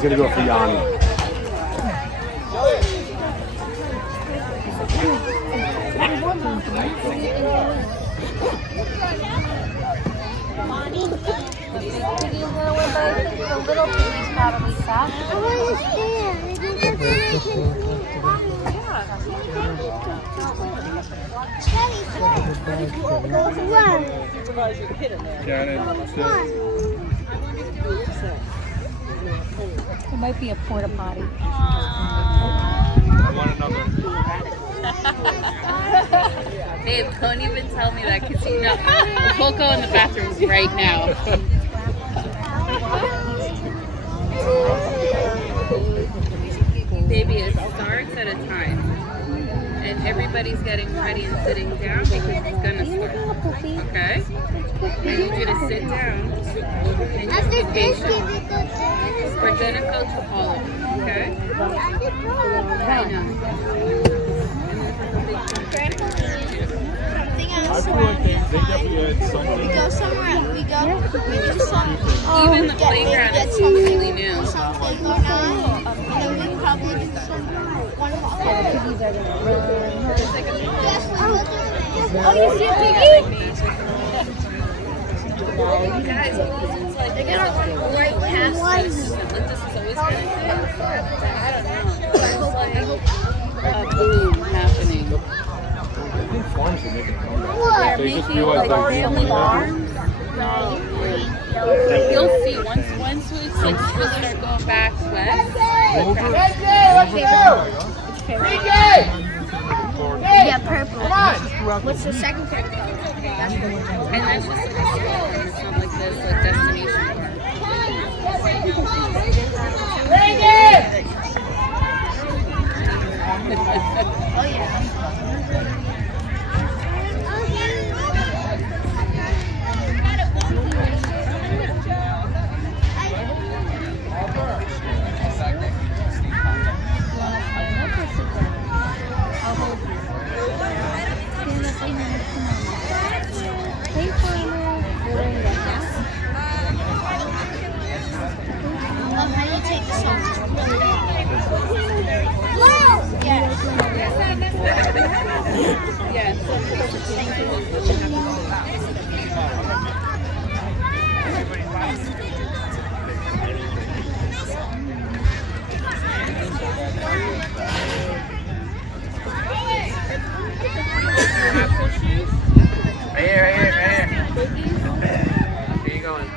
He's going to go for Yanni. The little baby's probably soft. I It might be a porta potty. I want another. Babe, don't even tell me that because you know we'll go in the bathroom right now. Baby, it starts at a time. And everybody's getting ready and sitting down because it's gonna start. Okay? I need you to sit down and just be patient. We're gonna go to all of them, okay? I know. I feel like they definitely had something. We go somewhere. We do something. Even the playground is completely new. Something or not. And then we probably do some one walk. Oh, you see a piggy? Guys, it's like they gotta run right past this. Like this is always gonna be. I don't know. It's like a boom happening. Farms are making They're making like family farms. You'll see once it's like really start going back west. Yeah, purple. What's the second purple? And that's just like a small one. It's not like this like destination park. Oh yeah. Right here. Where you going?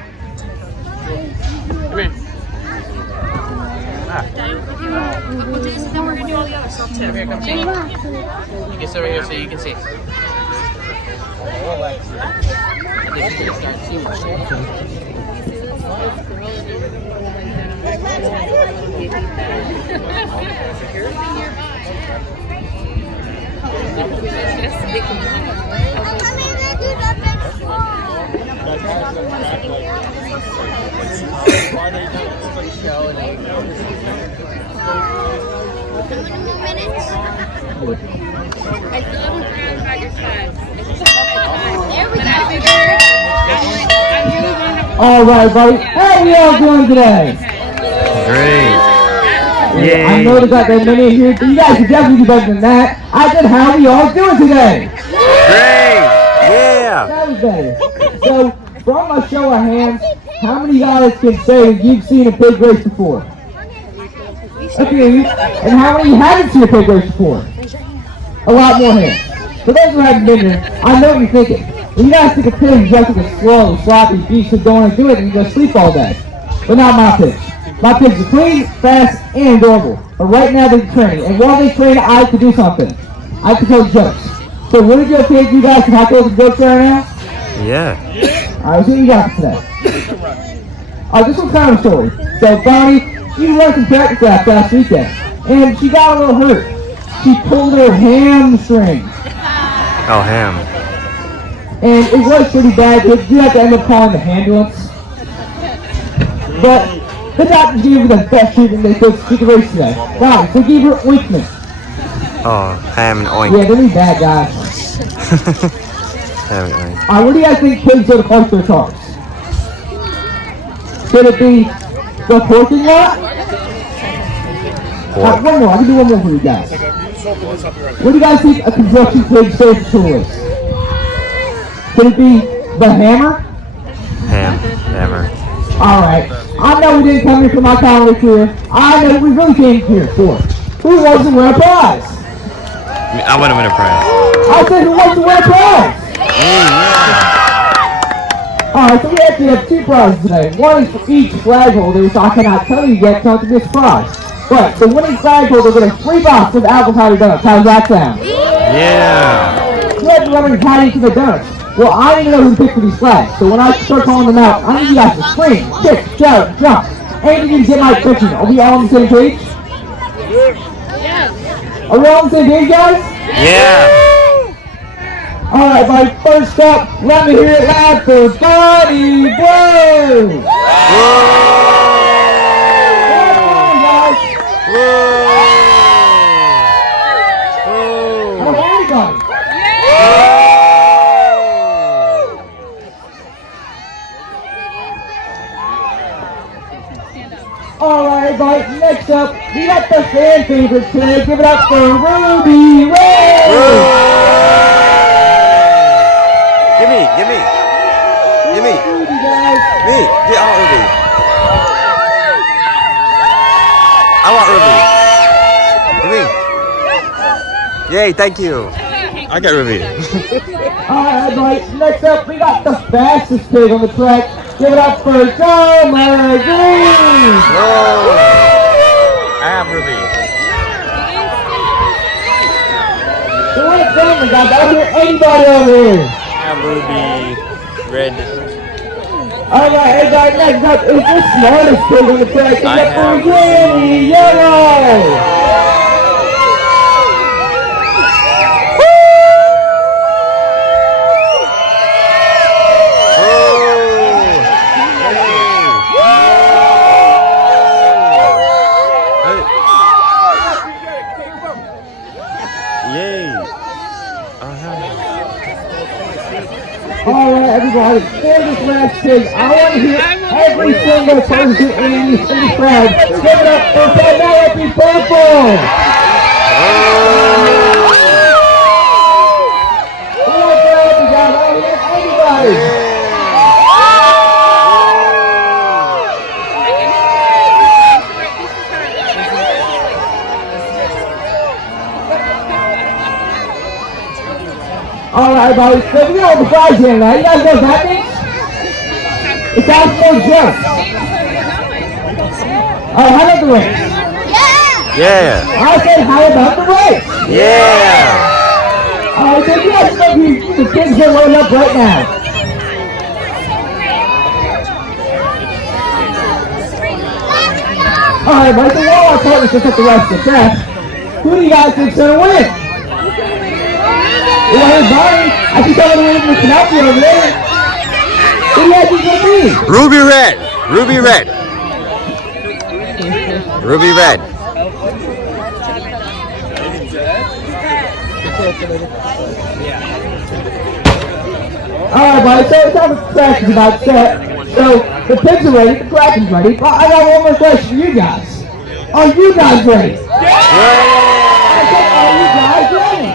Come here. Then we're gonna do all the other stuff too. Come here, come see. You can sit right here so you can see. This is gonna start seeing All right, buddy. How are y'all doing today? Great. Yeah, I know they got that many here, but you guys can definitely do better than that. I said, how are y'all doing today? Great. Yeah. That was better. So, from a show of hands, how many guys can say you've seen a pig race before? Okay, and how many haven't seen a pig race before? A lot more hands. For those who haven't been there, I know what you're thinking. When you guys think of pigs, you guys think of slow, sloppy beasts who don't want to do it and you go sleep all day. But not my pigs. My pigs are clean, fast, and adorable. But right now they're training. And while they train, I like to do something. I like to tell jokes. So what did you pigs, you guys can have those jokes right now? Yeah. Alright, what you got for today? This one's kind of a story. So Bonnie, she ran some practice laps last weekend. And she got a little hurt. She pulled her hamstring. Oh, ham. And it was pretty bad, but you have to end up calling the ambulance. But the doctors gave her the best treatment they could so she could race today. Wow, so gave her ointment. Oh, ham and oink. Yeah, they're really bad guys. Ham and oink. What do you guys think pigs are to park their cars? Could it be the parking lot? Pork. One more. I can do one more for you guys. What do you guys think a construction pig's favorite tool is? Could it be the hammer? Hammer. Alright. I know we didn't come here for my comedy career. I know we really came here for. Who wants to win a prize? I want to win a prize. I said who wants to win a prize? Alright, so we actually have two prizes today. One is for each flag holder, so I cannot tell you yet until this prize. But the winning flag holder will get a free box of apple cider donuts. How does that sound? Yeah. You have to remember to tie into the donuts. Well, I need to know who to pick for these flags. So when I start calling them out, I need you guys to scream, kick, shout, jump. And you can get my picture. Are we all on the same page? Are we all on the same page, guys? Yeah. Alright, buddy, first up, let me hear it loud for Buddy Blue! Alright, everybody, next up, we got the fan favorites today. Give it up for Ruby Ray! Give me. Ruby, guys. Me. Get out, Ruby. I want Ruby. Give me. Yay, thank you. I got Ruby. Alright, everybody, next up, we got the fastest pig on the track. Give it up for Summer Green! I have Ruby. So what is family, guys? I don't hear anybody over here. I have Ruby. Red. Alright, everybody, next up is the smartest pig on the track. Give it up for Yetti Yellow! Alright, everybody, for this last pig, I want to hear every single person in the crowd. Give it up for Penelope Purple! Come on, Penelope, guys, I don't hear anybody! Alright, everybody, so we got the prize here now. You guys know what that means? It's out for jump. Alright, how about the race? Yeah. I said, how about the race? Yeah. Alright, so you guys know the kids are loading up right now. Alright, everybody, so while our partners just at the rest of the track, who do you guys think's gonna win? Well, hey, Barney, I see someone waiting for Penelope over there. Who do you guys think it's gonna be? Ruby Red. Ruby Red. Ruby Red. Alright, buddy, so it's time for questions about set. So, the pigs are ready, the Kraken's ready, but I got one more question for you guys. Are you guys ready? I said, are you guys ready?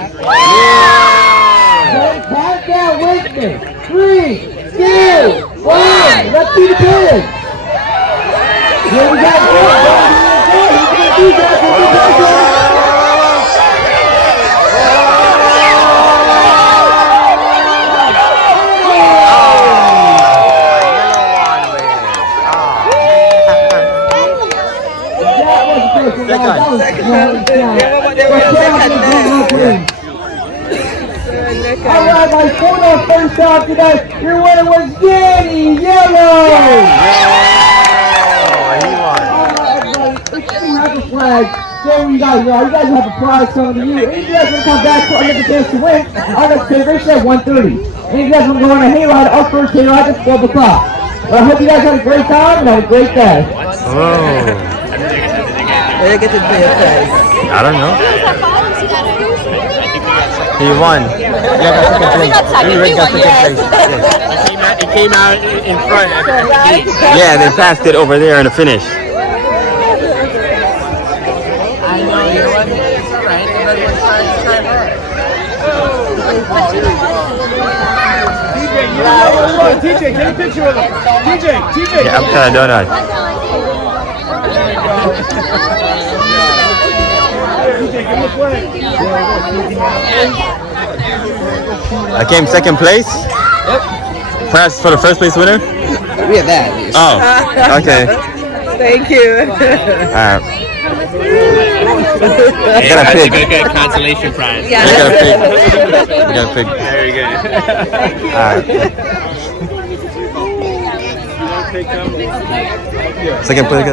Then count down with me. 3, 2, 1, let's see the pigs. Here we go. Alright, my photo first off today, your winner was Yetti Yellow! Alright, everybody, if you have a flag, there you guys are. You guys have a prize coming to you. And if you guys want to come back for another chance to win, our next celebration at 1:30. And if you guys want to go on a hayride, our first hayride at 12 o'clock. Well, I hope you guys had a great time and have a great day. Where did I get to play a prize? I don't know. He won. We got second. We won, yes. It came out in front. Yeah, they passed it over there in the finish. TJ, take a picture with him. TJ. Yeah, I'm kind of donut. I came second place. Yep. Press for the first place winner. We have that. Oh, okay. Thank you. Alright. I got a pig. Good consolation prize. I got a pig. I got a pig. Very good. Alright. Second place.